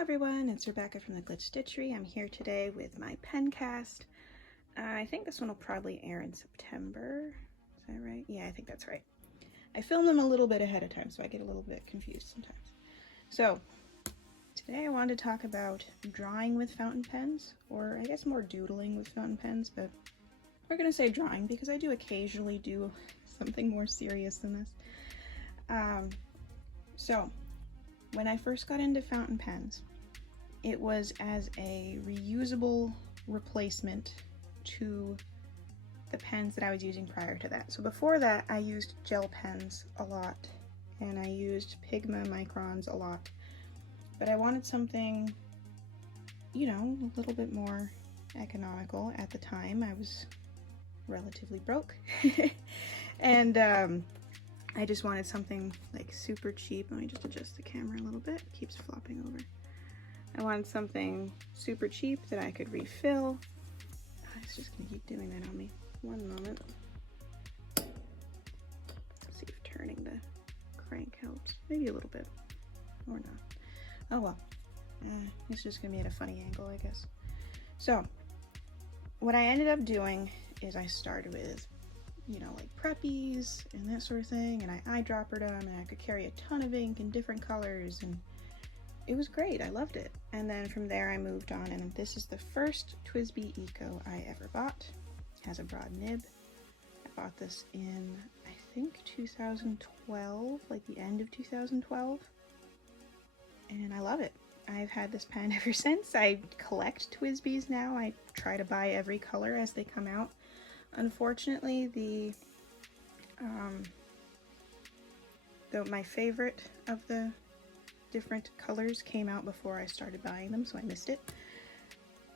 everyone, it's Rebecca from the Glitch Stitchery. I'm here today with my Pencast. I think this one will probably air in September. Is that right? Yeah, I think that's right. I film them a little bit ahead of time, so I get a little bit confused sometimes. So, today I wanted to talk about drawing with fountain pens, or I guess more doodling with fountain pens, but we're going to say drawing because I do occasionally do something more serious than this. So, when I first got into fountain pens, it was as a reusable replacement to the pens that I was using prior to that. So before that, I used gel pens a lot, and I used Pigma microns a lot. But I wanted something, you know, a little bit more economical. At the time, I was relatively broke. And I just wanted something like super cheap. Let me just adjust the camera a little bit. It keeps flopping over. I wanted something super cheap that I could refill. Oh, it's just gonna keep doing that on me. One moment. Let's see if turning the crank helps. Maybe a little bit, or not. Oh well. It's just gonna be at a funny angle, I guess. So, what I ended up doing is I started with, you know, like preppies and that sort of thing, and I eyedroppered them, and I could carry a ton of ink in different colors, and it was great. I loved it. And then from there I moved on, and this is the first TWSBI Eco I ever bought. It has a broad nib. I bought this in, I think, 2012, like the end of 2012, and I love it. I've had this pen ever since. I collect TWSBIs now. I try to buy every color as they come out. Unfortunately, my favorite of the different colors came out before I started buying them, so I missed it.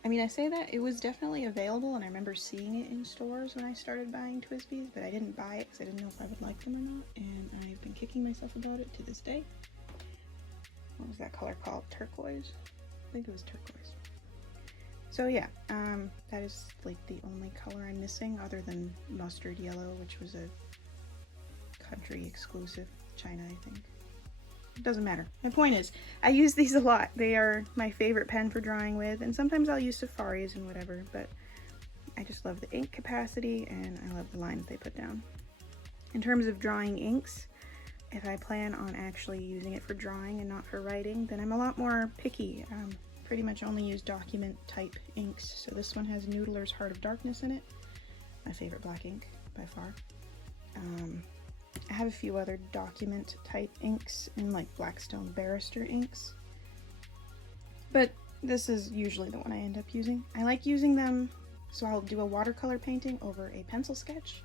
I mean, I say that, it was definitely available, and I remember seeing it in stores when I started buying TWSBIs, but I didn't buy it because I didn't know if I would like them or not, and I've been kicking myself about it to this day. What was that color called? Turquoise? I think it was turquoise. So yeah, that is like the only color I'm missing other than mustard yellow, which was a country exclusive, China, I think. It doesn't matter. My point is, I use these a lot. They are my favorite pen for drawing with, and sometimes I'll use safaris and whatever, but I just love the ink capacity, and I love the lines they put down. In terms of drawing inks, if I plan on actually using it for drawing and not for writing, then I'm a lot more picky. Pretty much only use document type inks. So this one has Noodler's Heart of Darkness in it. My favorite black ink by far. I have a few other document type inks and like Blackstone Barrister inks. But this is usually the one I end up using. I like using them, so I'll do a watercolor painting over a pencil sketch,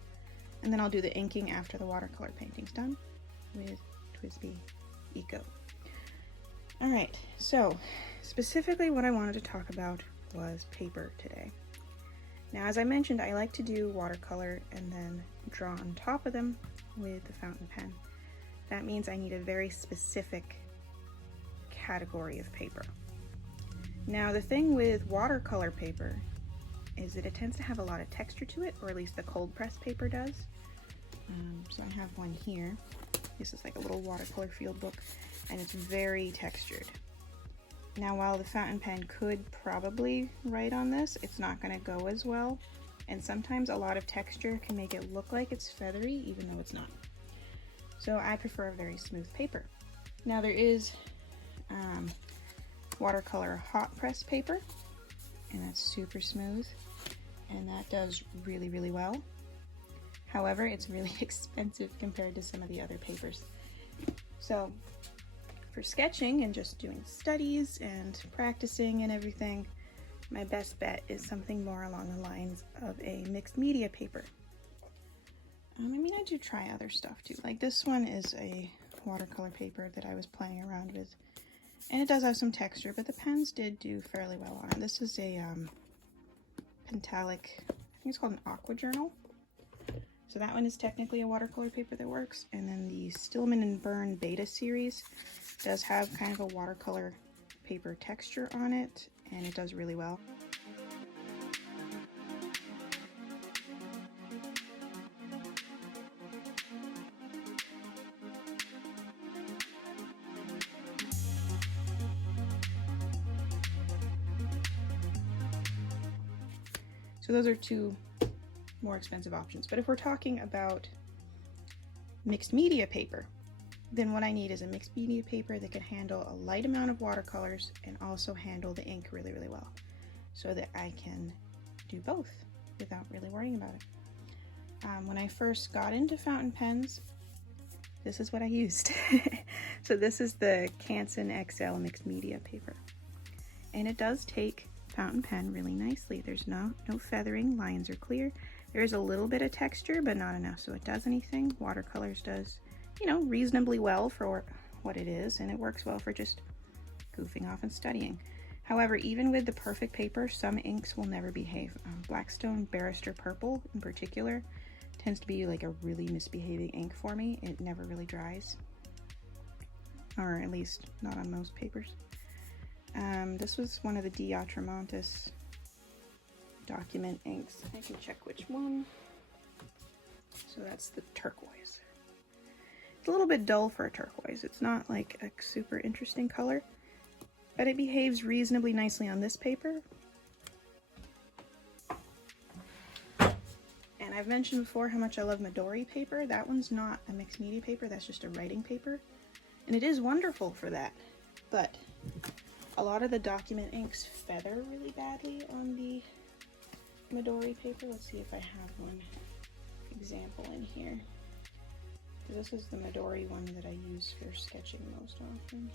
and then I'll do the inking after the watercolor painting's done with TWSBI Eco. Alright, so specifically what I wanted to talk about was paper today. Now, as I mentioned, I like to do watercolor and then draw on top of them with the fountain pen. That means I need a very specific category of paper. Now, the thing with watercolor paper is that it tends to have a lot of texture to it, or at least the cold press paper does. So I have one here. This is like a little watercolor field book, and it's very textured. Now, while the fountain pen could probably write on this, it's not going to go as well, and sometimes a lot of texture can make it look like it's feathery even though it's not. So I prefer a very smooth paper. Now, there is watercolor hot press paper, and that's super smooth, and that does really, really well. However, it's really expensive compared to some of the other papers. So for sketching and just doing studies and practicing and everything, my best bet is something more along the lines of a mixed media paper. I mean, I do try other stuff too. Like this one is a watercolor paper that I was playing around with, and it does have some texture, but the pens did do fairly well on it. This is a Pentalic, I think it's called an Aqua Journal. So that one is technically a watercolor paper that works, and then the Stillman and Burn Beta series does have kind of a watercolor paper texture on it, and it does really well. So those are two more expensive options. But if we're talking about mixed media paper, then what I need is a mixed media paper that can handle a light amount of watercolors and also handle the ink really, really well, so that I can do both without really worrying about it. When I first got into fountain pens, this is what I used. So this is the Canson XL mixed media paper, and it does take fountain pen really nicely. There's no feathering, lines are clear. There is a little bit of texture, but not enough so it does anything. Watercolors does, you know, reasonably well for what it is, and it works well for just goofing off and studying. However, even with the perfect paper, some inks will never behave. Blackstone Barrister Purple in particular tends to be like a really misbehaving ink for me. It never really dries, or at least not on most papers. This was one of the Diatramontis document inks. I can check which one. So that's the turquoise. It's a little bit dull for a turquoise. It's not like a super interesting color, but it behaves reasonably nicely on this paper. And I've mentioned before how much I love Mori paper. That one's not a mixed media paper, that's just a writing paper. And it is wonderful for that, but a lot of the document inks feather really badly on the Mori paper. Let's see if I have one example in here. This is the Mori one that I use for sketching most often.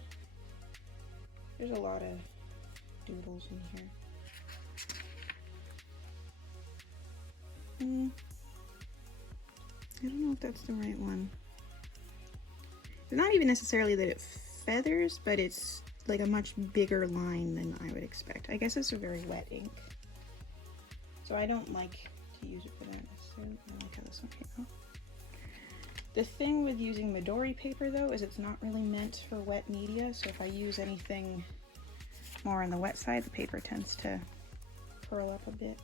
There's a lot of doodles in here. I don't know if that's the right one. It's not even necessarily that it feathers, but it's like a much bigger line than I would expect. I guess it's a very wet ink, so I don't like to use it for that necessarily. I like how this one came out. The thing with using Mori paper though is it's not really meant for wet media, so if I use anything more on the wet side, the paper tends to curl up a bit.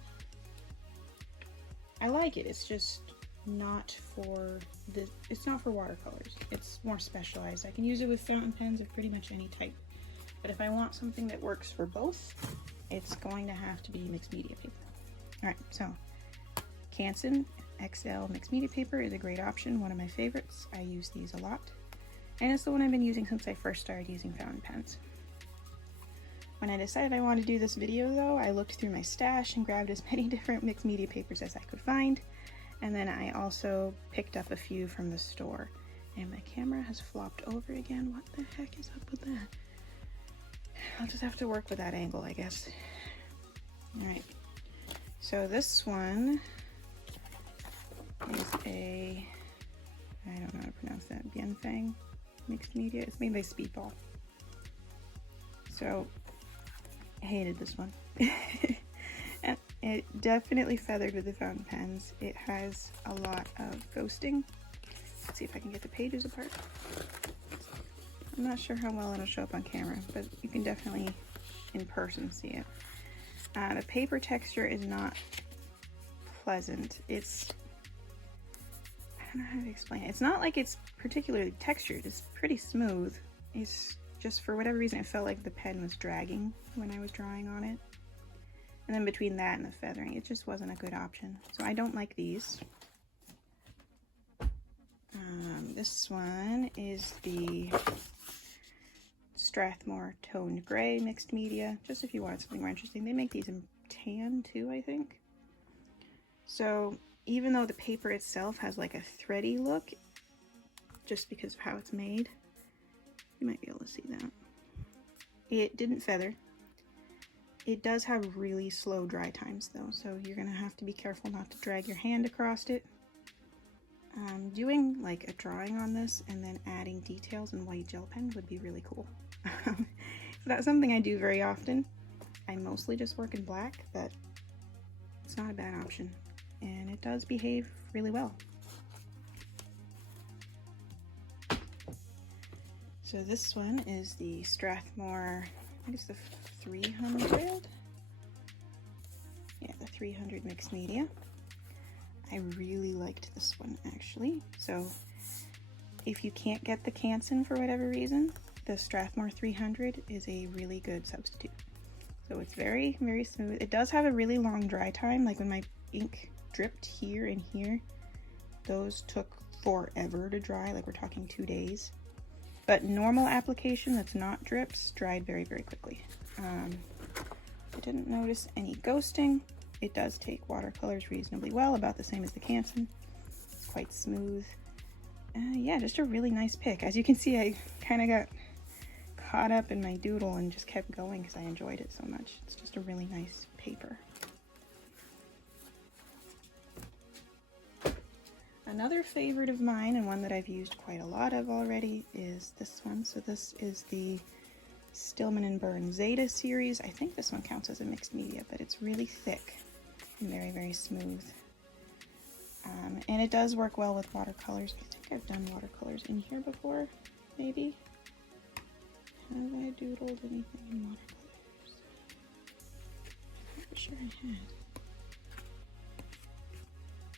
I like it, it's just not for it's not for watercolors. It's more specialized. I can use it with fountain pens of pretty much any type, but if I want something that works for both, it's going to have to be mixed media paper. Alright, so Canson XL mixed media paper is a great option, one of my favorites. I use these a lot, and it's the one I've been using since I first started using fountain pens. When I decided I wanted to do this video though, I looked through my stash and grabbed as many different mixed media papers as I could find, and then I also picked up a few from the store. And my camera has flopped over again. What the heck is up with that? I'll just have to work with that angle, I guess. Alright, so this one is a, I don't know how to pronounce that, Bienfang mixed media. It's made by Speedball. So I hated this one. And it definitely feathered with the fountain pens. It has a lot of ghosting. Let's see if I can get the pages apart. I'm not sure how well it'll show up on camera, but you can definitely in person see it. The paper texture is not pleasant. It's, I don't know how to explain it. It's not like it's particularly textured. It's pretty smooth. It's just, for whatever reason, it felt like the pen was dragging when I was drawing on it. And then between that and the feathering, it just wasn't a good option. So I don't like these. This one is the Strathmore Toned Gray mixed media, just if you want something more interesting. They make these in tan too, I think. So even though the paper itself has like a thready look, just because of how it's made, you might be able to see that. It didn't feather. It does have really slow dry times though, so you're gonna have to be careful not to drag your hand across it. Doing like a drawing on this and then adding details in white gel pen would be really cool. So that's something I do very often. I mostly just work in black, but it's not a bad option, and it does behave really well. So this one is the Strathmore, I think it's the 300? Yeah, the 300 mixed media. I really liked this one actually. So if you can't get the Canson for whatever reason, the Strathmore 300 is a really good substitute. So it's very, very smooth. It does have a really long dry time. Like when my ink dripped here and here, those took forever to dry. Like we're talking 2 days. But normal application that's not drips dried very, very quickly. I didn't notice any ghosting. It does take watercolors reasonably well, about the same as the Canson. It's quite smooth. Yeah, just a really nice pick. As you can see, I kind of got caught up in my doodle and just kept going because I enjoyed it so much. It's just a really nice paper. Another favorite of mine, and one that I've used quite a lot of already, is this one. So this is the Stillman and Burn Zeta series. I think this one counts as a mixed media, but it's really thick and very, very smooth. And it does work well with watercolors. I think I've done watercolors in here before, maybe. Have I doodled anything in watercolors? I'm pretty sure I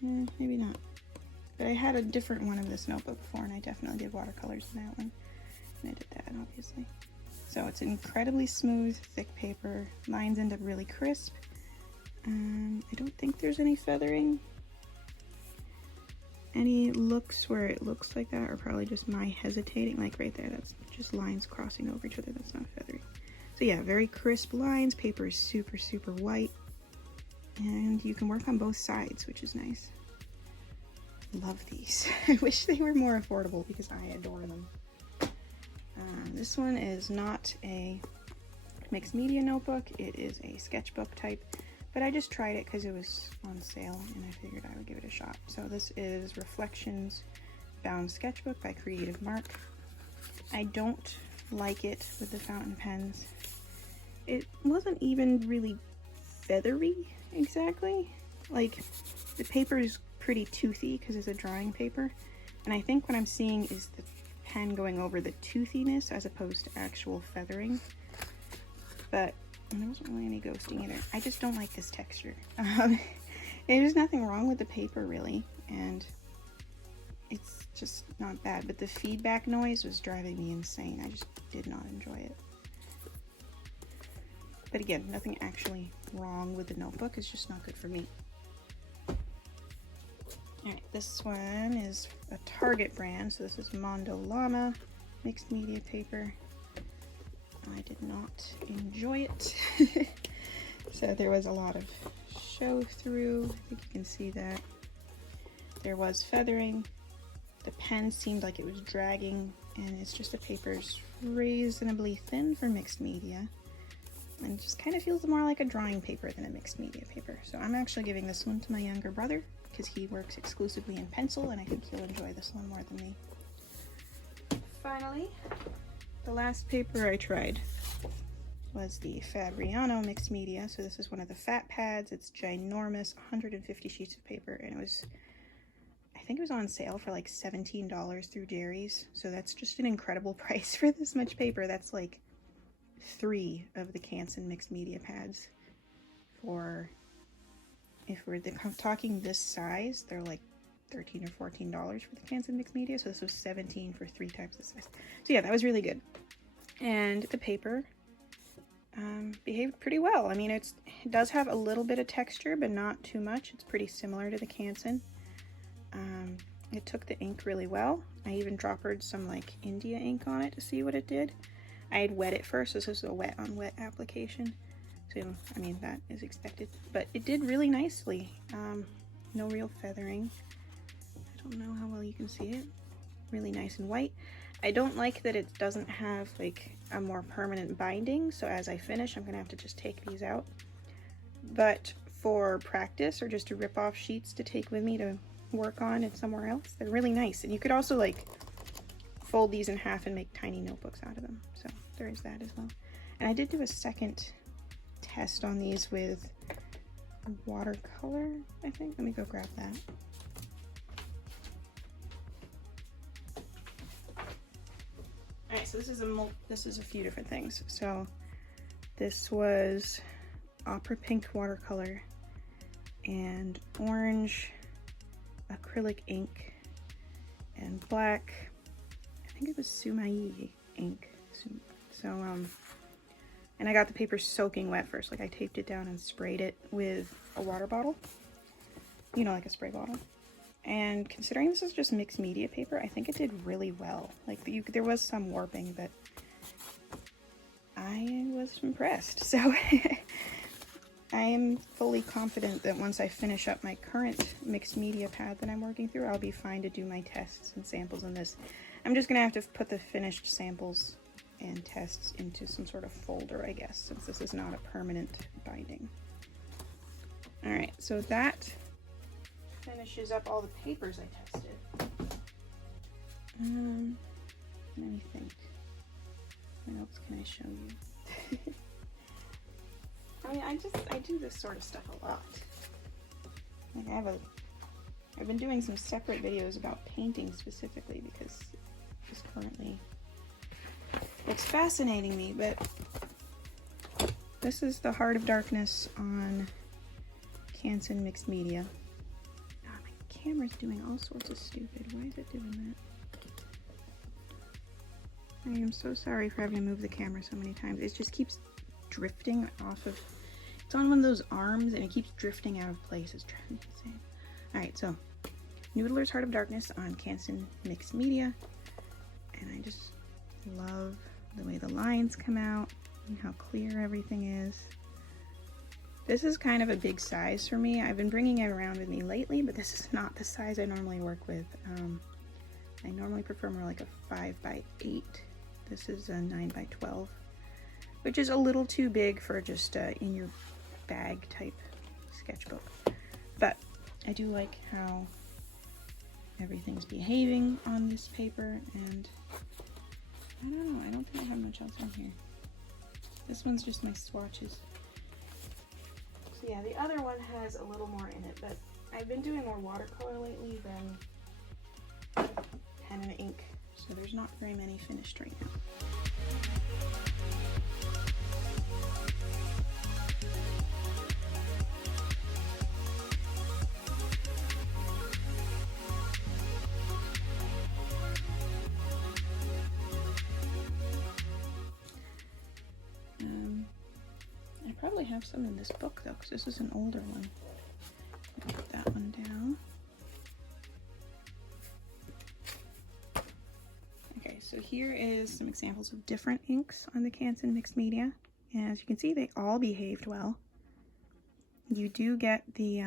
had. Maybe not. But I had a different one of this notebook before, and I definitely did watercolors in that one. And I did that, obviously. So it's incredibly smooth, thick paper. Lines end up really crisp. I don't think there's any feathering. Any looks where it looks like that are probably just my hesitating. Like right there, that's just lines crossing over each other. That's not feathering. So yeah, very crisp lines. Paper is super, super white. And you can work on both sides, which is nice. Love these. I wish they were more affordable because I adore them. This one is not a mixed media notebook. It is a sketchbook type, but I just tried it because it was on sale and I figured I would give it a shot. So this is Reflections Bound Sketchbook by Creative Mark. I don't like it with the fountain pens. It wasn't even really feathery exactly. Like the paper is pretty toothy because it's a drawing paper, and I think what I'm seeing is the pen going over the toothiness as opposed to actual feathering. But there wasn't really any ghosting either. I just don't like this texture. There's nothing wrong with the paper really, and it's just not bad, but the feedback noise was driving me insane. I just did not enjoy it. But again, nothing actually wrong with the notebook. It's just not good for me. Alright, this one is a Target brand, so this is Mondo Llama mixed media paper. I did not enjoy it. So there was a lot of show through. I think you can see that. There was feathering. The pen seemed like it was dragging, and it's just a paper's reasonably thin for mixed media. And it just kind of feels more like a drawing paper than a mixed media paper. So I'm actually giving this one to my younger brother, because he works exclusively in pencil, and I think he'll enjoy this one more than me. Finally, the last paper I tried was the Fabriano mixed media. So this is one of the fat pads. It's ginormous, 150 sheets of paper, and it was, I think it was on sale for like $17 through Jerry's. So that's just an incredible price for this much paper. That's like 3 of the Canson mixed media pads for, if we're talking this size, they're like $13 or $14 for the Canson mixed media. So this was $17 for 3 times the size. So yeah, that was really good. And the paper behaved pretty well. I mean, it does have a little bit of texture, but not too much. It's pretty similar to the Canson. It took the ink really well. I even droppered some like India ink on it to see what it did. I had wet it first. This was a wet on wet application. So, I mean, that is expected, but it did really nicely. No real feathering. I don't know how well you can see it. Really nice and white. I don't like that it doesn't have like a more permanent binding, so as I finish, I'm gonna have to just take these out. But for practice, or just to rip off sheets to take with me to work on it somewhere else, they're really nice. And you could also like fold these in half and make tiny notebooks out of them. So there is that as well. And I did do a second test on these with watercolor, I think. Let me go grab that. Alright, so this is a few different things. So this was opera pink watercolor and orange acrylic ink and black, I think it was Sumai ink. So And I got the paper soaking wet first. Like I taped it down and sprayed it with a water bottle. You know, like a spray bottle. And considering this is just mixed media paper, I think it did really well. Like there was some warping, but I was impressed. So I am fully confident that once I finish up my current mixed media pad that I'm working through, I'll be fine to do my tests and samples in this. I'm just going to have to put the finished samples and tests into some sort of folder, I guess, since this is not a permanent binding. Alright, so that finishes up all the papers I tested. Let me think. What else can I show you? I mean, I do this sort of stuff a lot. Like I've been doing some separate videos about painting specifically because it's currently, it's fascinating me, but this is the Heart of Darkness on Canson Mixed Media. God, my camera's doing all sorts of stupid. Why is it doing that? I am so sorry for having to move the camera so many times. It just keeps drifting off of, it's on one of those arms and it keeps drifting out of place. It's driving me insane. Alright, so Noodler's Heart of Darkness on Canson Mixed Media, and I just love the way the lines come out and how clear everything is. This is kind of a big size for me. I've been bringing it around with me lately, but this is not the size I normally work with. I normally prefer more like a 5x8. This is a 9x12. Which is a little too big for just in your bag type sketchbook. But I do like how everything's behaving on this paper, and I don't know, I don't think I have much else on here. This one's just my swatches. So yeah, the other one has a little more in it, but I've been doing more watercolor lately than pen and ink, so there's not very many finished right now. I probably have some in this book though, because this is an older one. I'll put that one down. Okay, so here is some examples of different inks on the Canson Mixed Media. And as you can see, they all behaved well. You do get the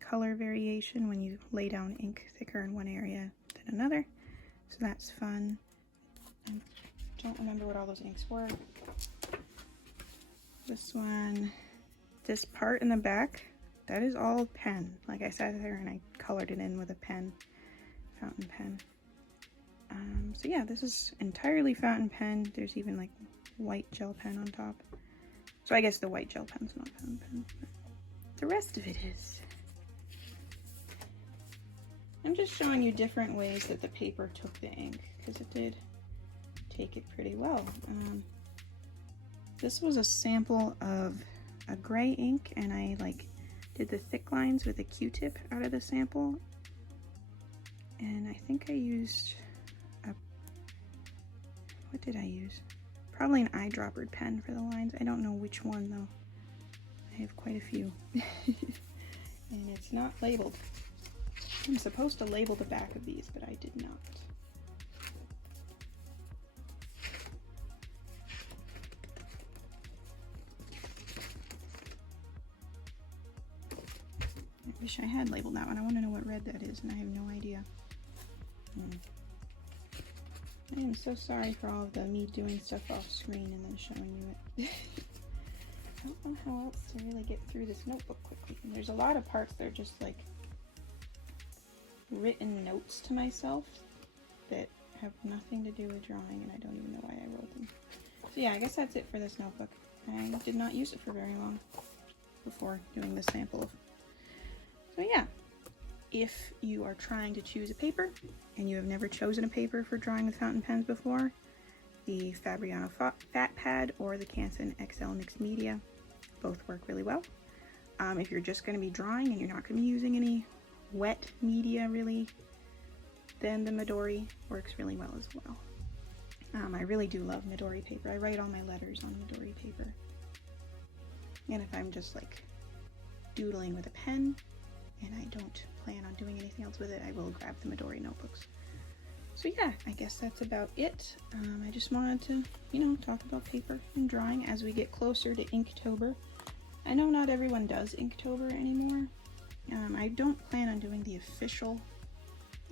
color variation when you lay down ink thicker in one area than another, so that's fun. I don't remember what all those inks were. This one, this part in the back, that is all pen. Like I sat there and I colored it in with a pen, fountain pen. So yeah, this is entirely fountain pen. There's even like white gel pen on top. So I guess the white gel pen's not fountain pen, but the rest of it is. I'm just showing you different ways that the paper took the ink, because it did take it pretty well. This was a sample of a gray ink, and I did the thick lines with a Q-tip out of the sample. And I think I used what did I use? Probably an eyedroppered pen for the lines. I don't know which one though. I have quite a few. And it's not labeled. I'm supposed to label the back of these, but I did not. I wish I had labeled that one. I want to know what red that is, and I have no idea. I am so sorry for all of the me doing stuff off screen and then showing you it. I don't know how else to really get through this notebook quickly. And there's a lot of parts that are just like written notes to myself that have nothing to do with drawing, and I don't even know why I wrote them. So yeah, I guess that's it for this notebook. I did not use it for very long before doing this sample. So yeah, if you are trying to choose a paper and you have never chosen a paper for drawing with fountain pens before, the Fabriano Fat Pad or the Canson XL Mixed Media both work really well. If you're just going to be drawing and you're not going to be using any wet media really, then the Midori works really well as well. I really do love Midori paper. I write all my letters on Midori paper. And if I'm just like doodling with a pen and I don't plan on doing anything else with it, I will grab the Midori notebooks. So yeah, I guess that's about it. I just wanted to, you know, talk about paper and drawing as we get closer to Inktober. I know not everyone does Inktober anymore. I don't plan on doing the official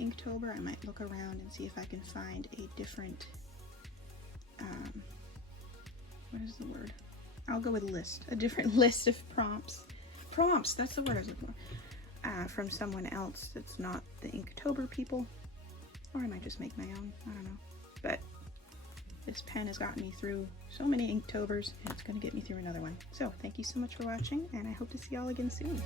Inktober. I might look around and see if I can find a different, what is the word? I'll go with list, a different list of prompts. Prompts, that's the word I was looking for. From someone else that's not the Inktober people. Or I might just make my own, I don't know. But this pen has gotten me through so many Inktobers, and it's going to get me through another one. So thank you so much for watching, and I hope to see y'all again soon.